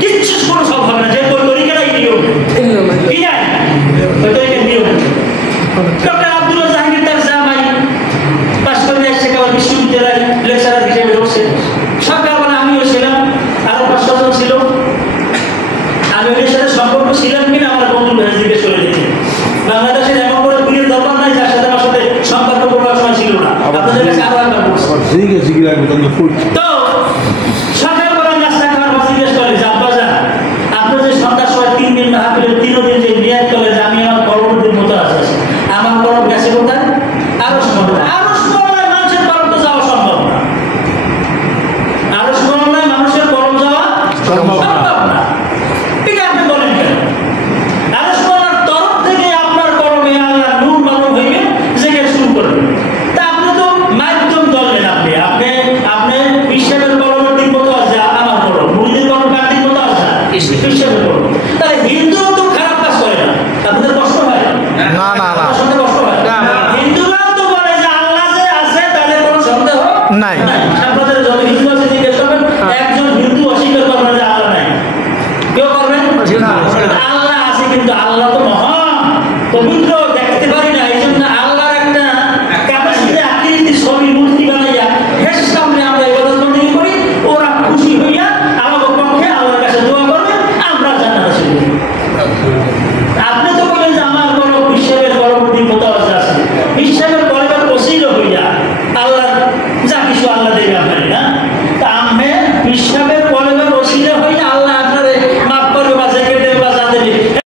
কিচ্ছু কোনো সব হবে না, যে তরিকাটাই নিয়ম কি যায় ওই তরিকার নিয়ম। ডক্টর আব্দুল্লাহ জাহাঙ্গীর তার জামাই পাশ করে এসে কেবল বিশ্ববিদ্যালয় লেকচারার হিসেবে ঢুকছে। সকালবেলা আমিও ছিলাম, আরো 5-6 জন ছিল। আমি ওদের সাথে সম্পর্ক ছিলাম কিনা আমার বন্ধু জিজ্ঞেস করে দিচ্ছি। বাংলাদেশের এমন কোনো পীরের দরবার নাই যার সাথে আমার সাথে সম্পর্ক করার সময় ছিল না। আপনাদের কাছে আরো একবার বলছি। তো সকালবেলা নাস্তা খাওয়ার পর জিজ্ঞেস করে যে আব্বাজান, আপনার যে সন্ধ্যার সময় 3 দিন মাহফিলের 3 দিন যে নিয়াত করে যে আমি আমার পরবর্তীর মতো আছে, আমার পরব গেছে কোথায়? আরো সম্ভব, আরো সম্ভব মানুষের পরব তো যাওয়া সম্ভব না। আরো সম্ভব নয়, মানুষের পরব যাওয়া সম্ভব না। ঠিক আপনি বলেন কেন? আরো সম্ভব তরফ থেকে আপনার পরবে আল্লাহ নূর মালুম হইবে, জেগে শুরু করবেন। তা আপনি তো মাধ্যম ধরলেন, আপনি আপনি আপনি বিশ্বের পরবর্তী মতো আছে আমার পরব, মুরিদের পরবর্তী মতো আছে বিশ্বের পরব। তাহলে হিন্দু তো খারাপ কাজ করে না, আপনাদের কষ্ট হয় না না না সন্দেহ কষ্ট হয় হিন্দুরাও তো বলে যে আল্লাহ যে আছে তাদের কোনো সন্দেহ নাই। আপনাদের যত হিন্দু